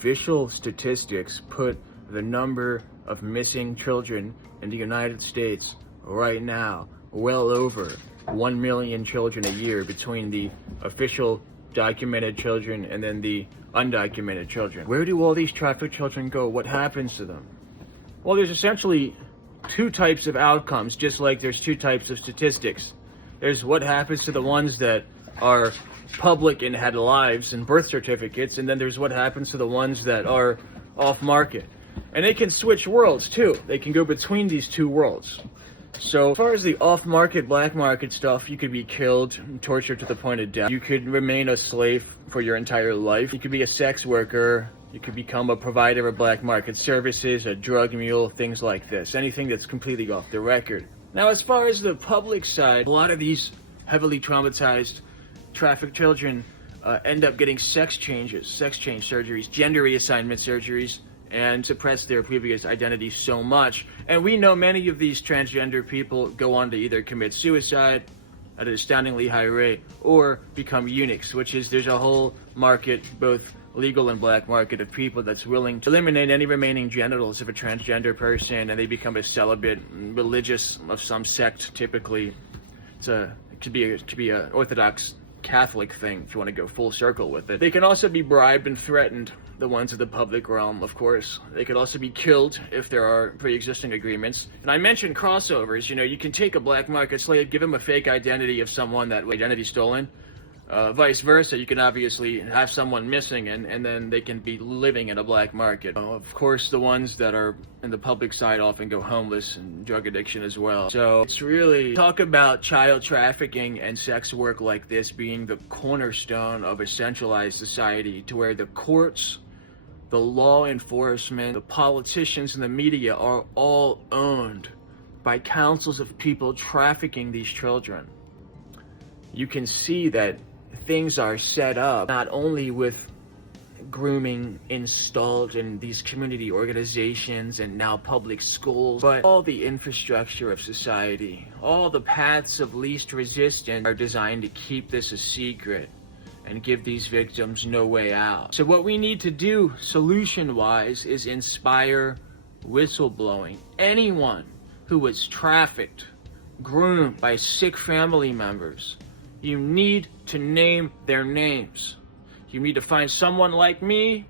Official statistics put the number of missing children in the United States right now well over 1 million children a year, between the official documented children and then the undocumented children. Where do all these trafficked children go? What happens to them? Well, there's essentially two types of outcomes, just like there's two types of statistics. There's what happens to the ones that are public and had lives and birth certificates, and then there's what happens to the ones that are off market. And they can switch worlds too. They can go between these two worlds. So as far as the off-market, black market stuff, you could be killed and tortured to the point of death. You could remain a slave for your entire life. You could be a sex worker. You could become a provider of black market services, a drug mule, things like this. Anything that's completely off the record. Now, as far as the public side, a lot of these heavily traumatized trafficked children end up getting sex change surgeries, gender reassignment surgeries, and suppress their previous identities so much. And we know many of these transgender people go on to either commit suicide at an astoundingly high rate or become eunuchs, which is, there's a whole market, both legal and black market, of people that's willing to eliminate any remaining genitals of a transgender person, and they become a celibate, religious of some sect. Typically, it could be a Orthodox Catholic thing if you want to go full circle with it. They can also be bribed and threatened, the ones of the public realm, of course. They could also be killed if there are pre-existing agreements. And I mentioned crossovers. You know, you can take a black market slave, give him a fake identity of someone that identity stolen. Vice versa, you can obviously have someone missing and then they can be living in a black market. Of course, the ones that are in the public side often go homeless and drug addiction as well. So it's really, talk about child trafficking and sex work like this being the cornerstone of a centralized society, to where the courts, the law enforcement, the politicians, and the media are all owned by councils of people trafficking these children. You can see that things are set up not only with grooming installed in these community organizations and now public schools, but all the infrastructure of society, all the paths of least resistance are designed to keep this a secret and give these victims no way out. So what we need to do, solution-wise, is inspire whistleblowing. Anyone who was trafficked, groomed by sick family members, you need to name their names. You need to find someone like me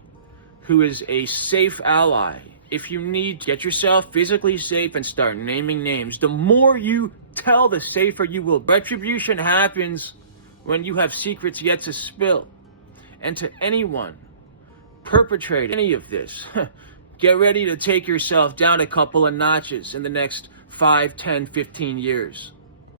who is a safe ally. If you need to get yourself physically safe and start naming names, the more you tell, the safer you will. Retribution happens when you have secrets yet to spill. And to anyone perpetrating any of this, get ready to take yourself down a couple of notches in the next 5, 10, 15 years.